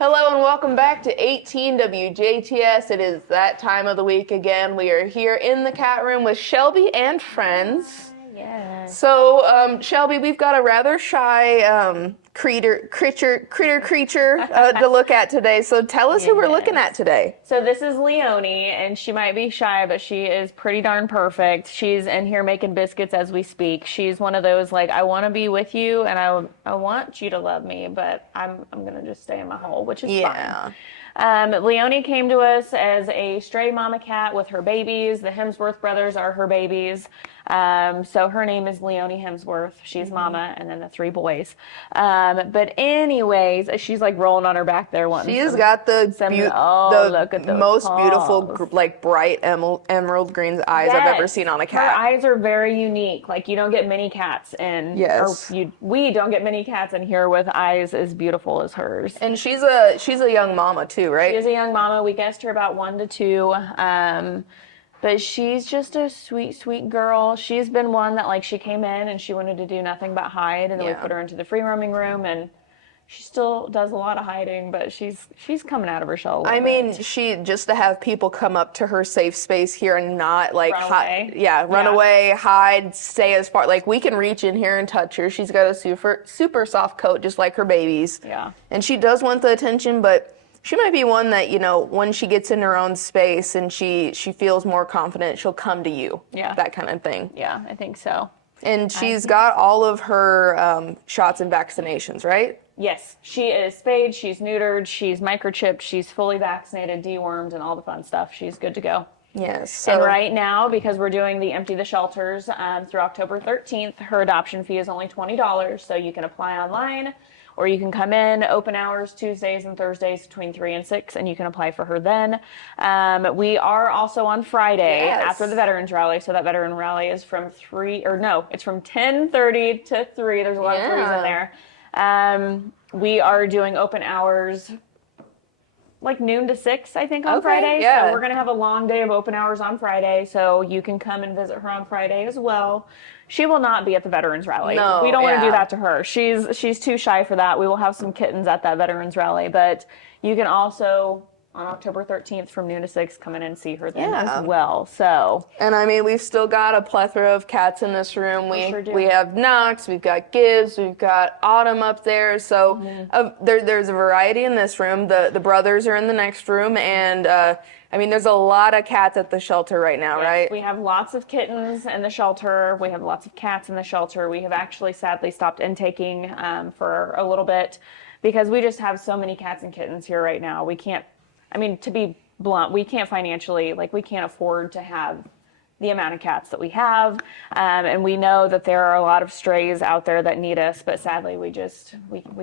Hello and welcome back to 18 WJTS. It is that time of the week again. We are here in the cat room with Shelby and friends. Yes. So, Shelby, we've got a rather shy creature to look at today. So tell us who we're looking at today. So this is Leonie, and she might be shy, but she is pretty darn perfect. She's in here making biscuits as we speak. She's one of those, like, I want to be with you, and I want you to love me, but I'm going to just stay in my hole, which is fine. Leonie came to us as a stray mama cat with her babies. The Hemsworth brothers are her babies. So her name is Leonie Hemsworth. She's mama, and then the 3 boys. But anyways, she's like rolling on her back there. She's got the look at those most paws. beautiful, like bright emerald green eyes I've ever seen on a cat. Her eyes are very unique. Like you don't get many cats we don't get many cats in here with eyes as beautiful as hers. And she's a young mama too, right? She is a young mama. We guessed her about 1 to 2. But she's just a sweet, sweet girl. She's been one that, like, she came in and she wanted to do nothing but hide, and then we put her into the free roaming room, and she still does a lot of hiding, but she's coming out of her shell a little bit. She just to have people come up to her safe space here and not like run away, hide, stay as far. Like we can reach in here and touch her. She's got a super soft coat, just like her babies. Yeah. And she does want the attention, but she might be one that, you know, when she gets in her own space and she feels more confident, she'll come to you. Yeah. That kind of thing. Yeah, I think so. And she's got all of her shots and vaccinations, right? Yes. She is spayed, she's neutered, she's microchipped, she's fully vaccinated, dewormed, and all the fun stuff. She's good to go. Yes. So. And right now, because we're doing the Empty the Shelters through October 13th, her adoption fee is only $20, so you can apply online. Or you can come in, open hours Tuesdays and Thursdays between 3 and 6, and you can apply for her then. We are also on Friday after the Veterans Rally. So that Veteran Rally is from it's from 10:30 to 3. There's a lot of 3s in there. We are doing open hours like noon to 6, I think, on Friday. Yeah. So we're going to have a long day of open hours on Friday. So you can come and visit her on Friday as well. She will not be at the Veterans Rally. No, we don't want to do that to her. She's too shy for that. We will have some kittens at that Veterans Rally, but you can also on October 13th from noon to 6 come in and see her then as well. So, and I mean, we've still got a plethora of cats in this room. We sure do. We have Knox, we've got Gibbs, we've got Autumn up there. So there's a variety in this room. The brothers are in the next room, and I mean, there's a lot of cats at the shelter right now, right? We have lots of kittens in the shelter. We have lots of cats in the shelter. We have actually sadly stopped intaking for a little bit because we just have so many cats and kittens here right now. We can't, I mean, to be blunt, we can't financially, like we can't afford to have the amount of cats that we have. And we know that there are a lot of strays out there that need us, but sadly we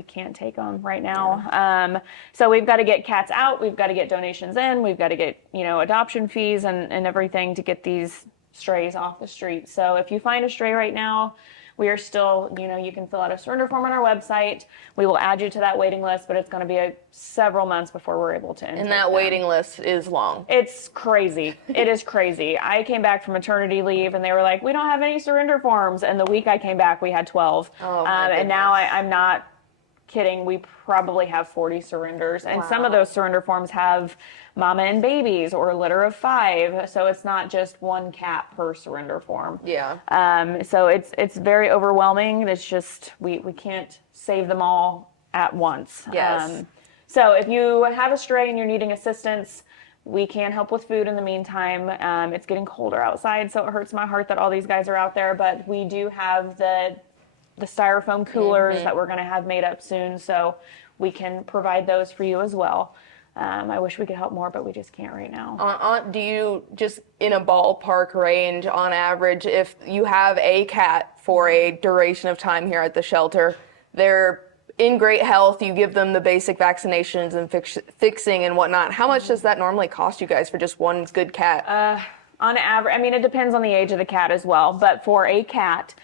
can't take them right now. So we've got to get cats out. We've got to get donations in. We've got to get, adoption fees and everything to get these strays off the street. So if you find a stray right now, we are still, you can fill out a surrender form on our website. We will add you to that waiting list, but it's going to be several months before we're able to intake And that waiting list is long. It's crazy. It is crazy. I came back from maternity leave, and they were like, we don't have any surrender forms. And the week I came back, we had 12. And now I'm not kidding. We probably have 40 surrenders. And some of those surrender forms have mama and babies or a litter of 5. So it's not just one cat per surrender form. Yeah. So it's very overwhelming. It's just, we can't save them all at once. Yes. So if you have a stray and you're needing assistance, we can help with food in the meantime. It's getting colder outside, so it hurts my heart that all these guys are out there, but we do have the styrofoam coolers that we're going to have made up soon, so we can provide those for you as well. I wish we could help more, but we just can't right now. Do you, just in a ballpark range, on average, if you have a cat for a duration of time here at the shelter, they're in great health, you give them the basic vaccinations and fixing and whatnot, how much does that normally cost you guys for just one good cat? On average, I mean, it depends on the age of the cat as well, but for a cat,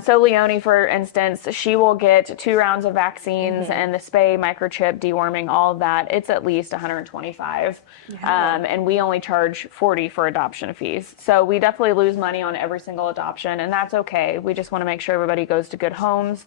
so Leonie, for instance, she will get 2 rounds of vaccines and the spay, microchip, deworming, all of that. It's at least $125. And we only charge $40 for adoption fees. So we definitely lose money on every single adoption, and that's okay. We just want to make sure everybody goes to good homes.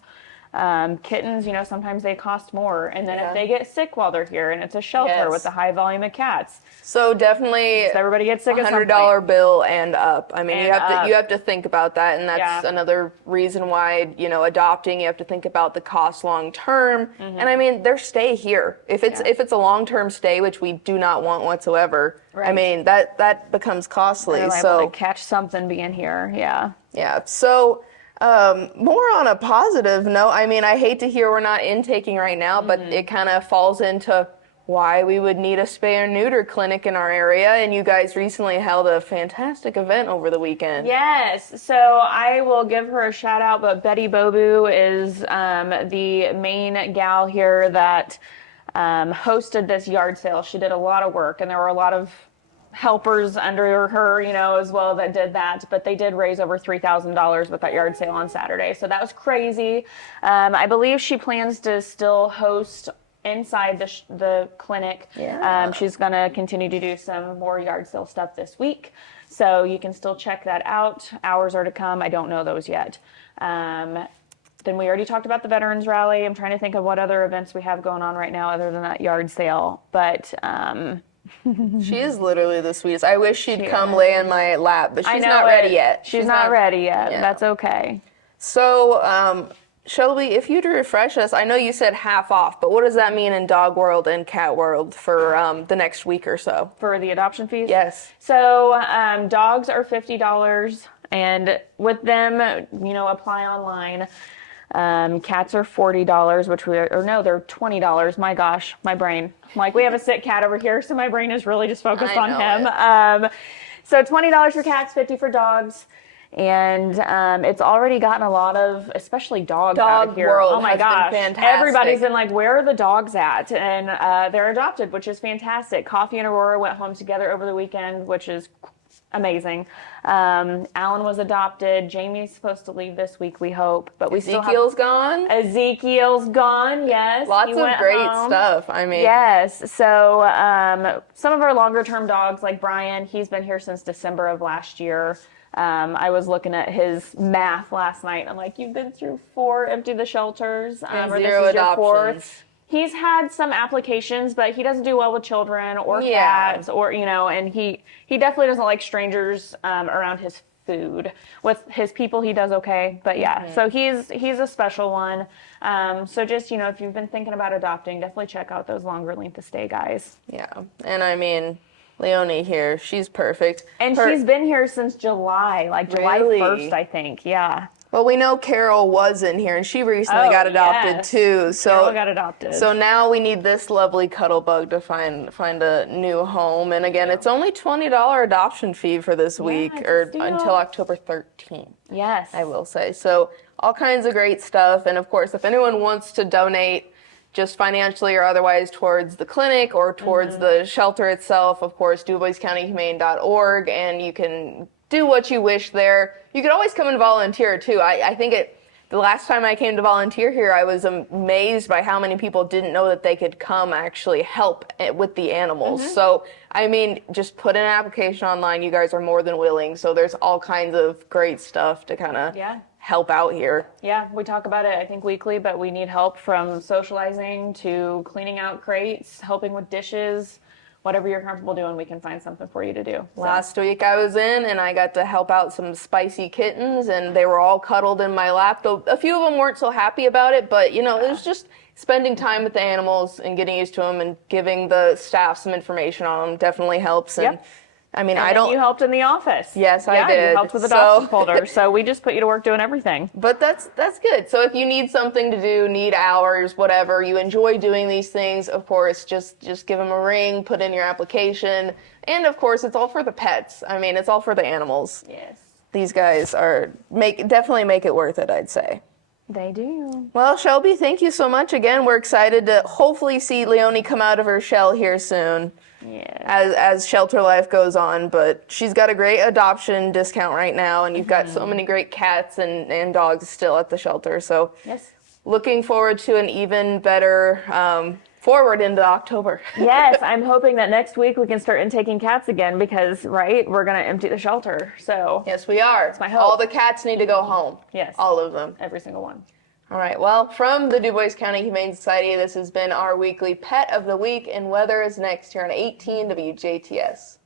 Kittens, sometimes they cost more. And then Yeah. if they get sick while they're here and it's a shelter Yes. with a high volume of cats, So definitely everybody gets sick at some point. $100 bill and up. I mean, And you have to think about that, and that's Yeah. another reason why, adopting, you have to think about the cost long term. And I mean, their stay here. If it's a long-term stay, which we do not want whatsoever, I Right. mean, that becomes costly. They're liable So to catch something being here. Yeah. yeah. So, more on a positive note, I mean, I hate to hear we're not intaking right now, but it kind of falls into why we would need a spay and neuter clinic in our area. And you guys recently held a fantastic event over the weekend. Yes, so I will give her a shout out, but Betty Bobu is the main gal here that hosted this yard sale. She did a lot of work, and there were a lot of helpers under her, as well that did that, but they did raise over $3,000 with that yard sale on Saturday. So that was crazy. I believe she plans to still host inside the clinic. Yeah. She's going to continue to do some more yard sale stuff this week. So you can still check that out. Hours are to come. I don't know those yet. Then we already talked about the Veterans Rally. I'm trying to think of what other events we have going on right now other than that yard sale. But She is literally the sweetest. I wish she'd come is. lay in my lap, but she's not ready yet. She's not ready yet. Yeah. That's okay. So, Shelby, if you'd refresh us, I know you said half off, but what does that mean in dog world and cat world for the next week or so? For the adoption fees? Yes. So dogs are $50, and with them, apply online. Cats are $40, they're $20. My gosh, my brain. We have a sick cat over here, so my brain is really just focused on him. So $20 for cats, $50 for dogs. And it's already gotten a lot of, especially dogs out here. World Oh my has been gosh. fantastic. Everybody's been like, where are the dogs at? And they're adopted, which is fantastic. Coffee and Aurora went home together over the weekend, which is amazing. Alan was adopted. Jamie's supposed to leave this week, we hope. But we Ezekiel's gone. Ezekiel's gone, yes. Lots He of went great home. stuff. I mean, Yes. So some of our longer term dogs, like Brian, he's been here since December of last year. I was looking at his math last night. And I'm like, you've been through 4 empty the shelters, and or 0 this is your adoptions. 4th. He's had some applications, but he doesn't do well with children or Yeah. cats, or and he definitely doesn't like strangers around his food. With his people, he does okay, but yeah. So he's a special one. So just if you've been thinking about adopting, definitely check out those longer length of stay guys. Yeah, and I mean, Leonie here, she's perfect. And she's been here since July, July Really? 1st, I think. Yeah. Well, we know Carol was in here, and she recently Oh, got adopted yes. too. So Carol got adopted. So now we need this lovely cuddle bug to find a new home. And again, it's only $20 adoption fee for this week, it's a or steal. until October 13th. Yes. I will say. So all kinds of great stuff. And of course, if anyone wants to donate just financially or otherwise towards the clinic or towards the shelter itself, of course, DuboisCountyHumane.org, and you can do what you wish there. You could always come and volunteer too. I think the last time I came to volunteer here, I was amazed by how many people didn't know that they could come actually help with the animals. So, I mean, just put in an application online. You guys are more than willing. So there's all kinds of great stuff to kind of help out here. Yeah, we talk about it, I think, weekly, but we need help from socializing to cleaning out crates, helping with dishes. Whatever you're comfortable doing, we can find something for you to do. So. Last week I was in and I got to help out some spicy kittens, and they were all cuddled in my lap. Though a few of them weren't so happy about it, but it was just spending time with the animals and getting used to them, and giving the staff some information on them definitely helps. And I mean, And then you helped in the office. Yes, I did. You helped with adoption folder. So we just put you to work doing everything. But that's good. So if you need something to do, need hours, whatever, you enjoy doing these things, of course, just give them a ring, put in your application. And of course, it's all for the pets. I mean, it's all for the animals. Yes. These guys definitely make it worth it, I'd say. They do. Well, Shelby, thank you so much again. We're excited to hopefully see Leonie come out of her shell here soon. Yeah. As shelter life goes on, but she's got a great adoption discount right now, and you've got so many great cats and dogs still at the shelter. So Yes. looking forward to an even better forward into October. Yes, I'm hoping that next week we can start intaking cats again because, we're going to empty the shelter. So Yes, we are. my hope. All the cats need to go home. Yes. All of them. Every single one. All right, well, from the Dubois County Humane Society, this has been our weekly Pet of the Week, and weather is next here on 18 WJTS.